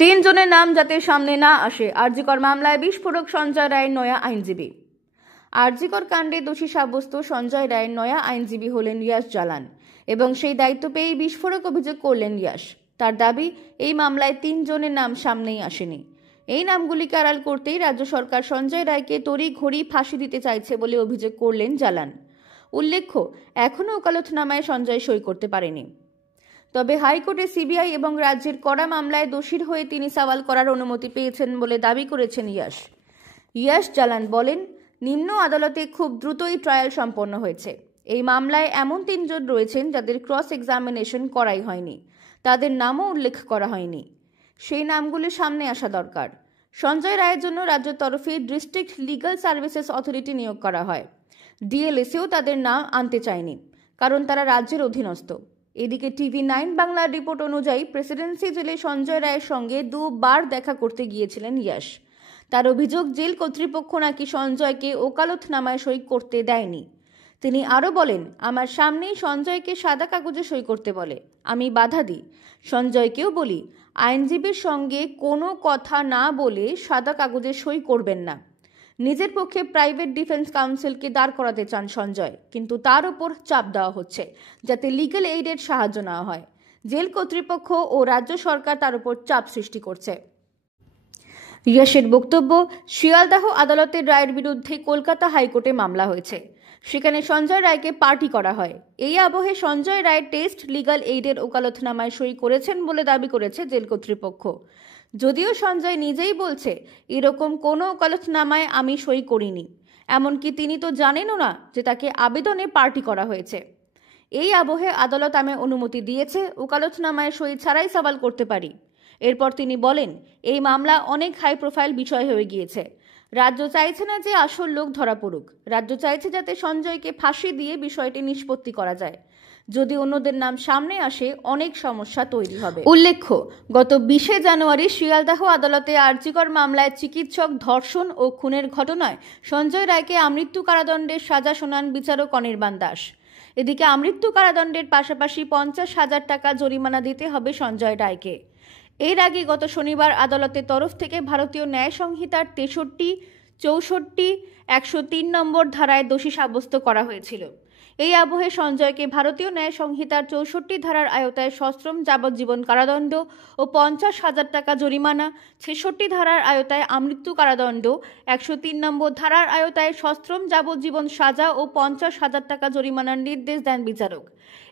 তিনজনের নাম যাতে সামনে না আসে, আরজিকর মামলায় বিস্ফোরক সঞ্জয় রায়ের নয়া আইনজীবী। আরজিকর কাণ্ডে দোষী সাব্যস্ত সঞ্জয় রায়ের নয়া আইনজীবী হলেন ইয়াশ জালান এবং সেই দায়িত্ব পেয়েই বিস্ফোরক অভিযোগ করলেন ইয়াশ। তার দাবি, এই মামলায় তিনজনের নাম সামনেই আসেনি। এই নামগুলিকে আড়াল করতেই রাজ্য সরকার সঞ্জয় রায়কে তড়িঘড়ি ফাঁসি দিতে চাইছে বলে অভিযোগ করলেন জালান। উল্লেখ্য, এখনও ওকালতনামায় সঞ্জয় সই করতে পারেনি। তবে হাইকোর্টে সিবিআই এবং রাজ্যের কড়া মামলায় দোষীর হয়ে তিনি সওয়াল করার অনুমতি পেয়েছেন বলে দাবি করেছেন ইয়াশ। ইয়াশ জালান বলেন, নিম্ন আদালতে খুব দ্রুতই ট্রায়াল সম্পন্ন হয়েছে। এই মামলায় এমন তিনজন রয়েছেন যাদের ক্রস এক্সামিনেশন করাই হয়নি, তাদের নামও উল্লেখ করা হয়নি। সেই নামগুলি সামনে আসা দরকার। সঞ্জয় রায়ের জন্য রাজ্যের তরফে ডিস্ট্রিক্ট লিগাল সার্ভিসেস অথরিটি নিয়োগ করা হয়। ডিএলএসেও তাদের নাম আনতে চায়নি, কারণ তারা রাজ্যের অধীনস্থ। এদিকে TV9 বাংলার রিপোর্ট অনুযায়ী প্রেসিডেন্সি জেলে সঞ্জয় রায়ের সঙ্গে দুবার দেখা করতে গিয়েছিলেন ইয়াশ। তার অভিযোগ, জেল কর্তৃপক্ষ নাকি সঞ্জয়কে ওকালতনামায় সই করতে দেয়নি। তিনি আরও বলেন, আমার সামনেই সঞ্জয়কে সাদা কাগজে সই করতে বলে, আমি বাধা দিই। সঞ্জয়কেও বলি, আইনজীবীর সঙ্গে কোনো কথা না বলে সাদা কাগজে সই করবেন না। নিজের পক্ষে প্রাইভেট ডিফেন্স কাউন্সিলকে দাঁড় করাতে চান সঞ্জয়, কিন্তু তার উপর চাপ দেওয়া হচ্ছে যাতে লিগ্যাল এইডের সাহায্য নেওয়া হয়। জেল কর্তৃপক্ষ ও রাজ্য সরকার তার উপর চাপ সৃষ্টি করছে। ইয়াশের বক্তব্য, শিয়ালদাহ আদালতের রায়ের বিরুদ্ধে কলকাতা হাইকোর্টে মামলা হয়েছে। সেখানে সঞ্জয় রায়কে পার্টি করা হয়। এই আবহে সঞ্জয় রায় টেস্ট লিগ্যাল এইডের ওকালতনামায় সই করেছেন বলে দাবি করেছে জেল কর্তৃপক্ষ। যদিও সঞ্জয় নিজেই বলছে, এরকম কোনো ওকালতনামায় আমি সই করিনি। এমনকি তিনি তো জানেনও না যে তাকে আবেদনে পার্টি করা হয়েছে। এই আবহে আদালত আমায় অনুমতি দিয়েছে, ওকালতনামায় সই ছাড়াই সওয়াল করতে পারি। এরপর তিনি বলেন, এই মামলা অনেক হাই প্রোফাইল বিষয় হয়ে গিয়েছে। রাজ্য চাইছে না যে আসল লোক ধরা পড়ুক। রাজ্য চাইছে যাতে সঞ্জয়কে ফাঁসি দিয়ে বিষয়টি নিষ্পত্তি করা যায়। যদি অন্যদের নাম সামনে আসে, অনেক সমস্যা তৈরি হবে। উল্লেখ্য, গত 20শে জানুয়ারি শিয়ালদাহ আদালতে আরজিকর মামলায় চিকিৎসক ধর্ষণ ও খুনের ঘটনায় সঞ্জয় রায়কে আমৃত্যু কারাদণ্ডের সাজা শোনান বিচারক অনির্বাণ দাস। এদিকে আমৃত্যু কারাদণ্ডের পাশাপাশি 50,000 টাকা জরিমানা দিতে হবে সঞ্জয় রায়কে। এর আগে গত শনিবার আদালতের তরফ থেকে ভারতীয় ন্যায় সংহিতার 63, 64, 103 নম্বর ধারায় দোষী সাব্যস্ত করা হয়েছিল। এই আবহে সঞ্জয়কে ভারতীয় ন্যায় সংহিতার 64 ধারার আওতায় সশ্রম যাবজ্জীবন কারাদণ্ড ও 50,000 টাকা জরিমানা, 66 ধারার আওতায় আমৃত্যু কারাদণ্ড, 103 নম্বর ধারার আওতায় সশ্রম যাবজ্জীবন সাজা ও 50,000 টাকা জরিমানার নির্দেশ দেন বিচারক।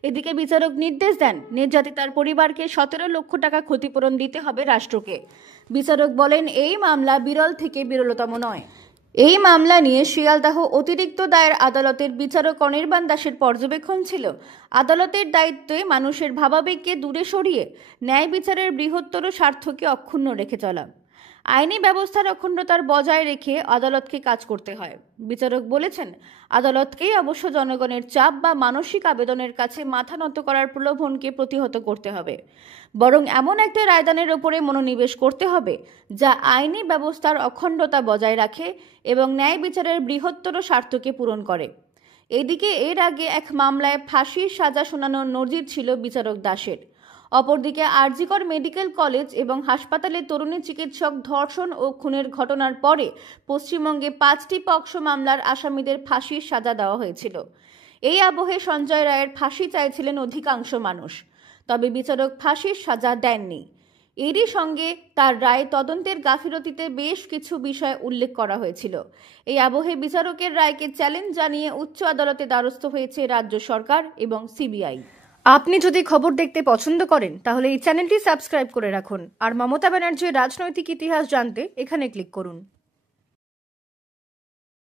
এদিকে বিচারক নির্দেশ দেন, নির্যাতিতার পরিবারকে 17 লক্ষ টাকা ক্ষতিপূরণ দিতে হবে রাষ্ট্রকে। বিচারক বলেন, এই মামলা বিরল থেকে বিরলতম নয়। এই মামলা নিয়ে শিয়ালদাহ অতিরিক্ত দায়ের আদালতের বিচারক অনির্বাণ দাসের পর্যবেক্ষণ ছিল, আদালতের দায়িত্বে মানুষের ভাবাবেগকে দূরে সরিয়ে ন্যায় বিচারের বৃহত্তর স্বার্থকে অক্ষুণ্ণ রেখে চলা। আইনি ব্যবস্থার অখণ্ডতার বজায় রেখে আদালতকে কাজ করতে হয়। বিচারক বলেছেন, আদালতকেই অবশ্য জনগণের চাপ বা মানসিক আবেদনের কাছে মাথা নত করার প্রলোভনকে প্রতিহত করতে হবে, বরং এমন একটা রায়দানের ওপরে মনোনিবেশ করতে হবে যা আইনি ব্যবস্থার অখণ্ডতা বজায় রাখে এবং ন্যায় বিচারের বৃহত্তর স্বার্থকে পূরণ করে। এদিকে এর আগে এক মামলায় ফাঁসির সাজা শোনানোর নজির ছিল বিচারক দাসের। অপরদিকে আরজিকর মেডিকেল কলেজ এবং হাসপাতালে তরুণী চিকিৎসক ধর্ষণ ও খুনের ঘটনার পরে পশ্চিমবঙ্গে 5টি পক্সো মামলার আসামিদের ফাঁসির সাজা দেওয়া হয়েছিল। এই আবহে সঞ্জয় রায়ের ফাঁসি চাইছিলেন অধিকাংশ মানুষ, তবে বিচারক ফাঁসির সাজা দেননি। এরই সঙ্গে তার রায় তদন্তের গাফিলতিতে বেশ কিছু বিষয় উল্লেখ করা হয়েছিল। এই আবহে বিচারকের রায়কে চ্যালেঞ্জ জানিয়ে উচ্চ আদালতে দ্বারস্থ হয়েছে রাজ্য সরকার এবং সিবিআই। আপনি যদি খবর দেখতে পছন্দ করেন তাহলে এই চ্যানেলটি সাবস্ক্রাইব করে রাখুন আর মমতা ব্যানার্জির রাজনৈতিক ইতিহাস জানতে এখানে ক্লিক করুন।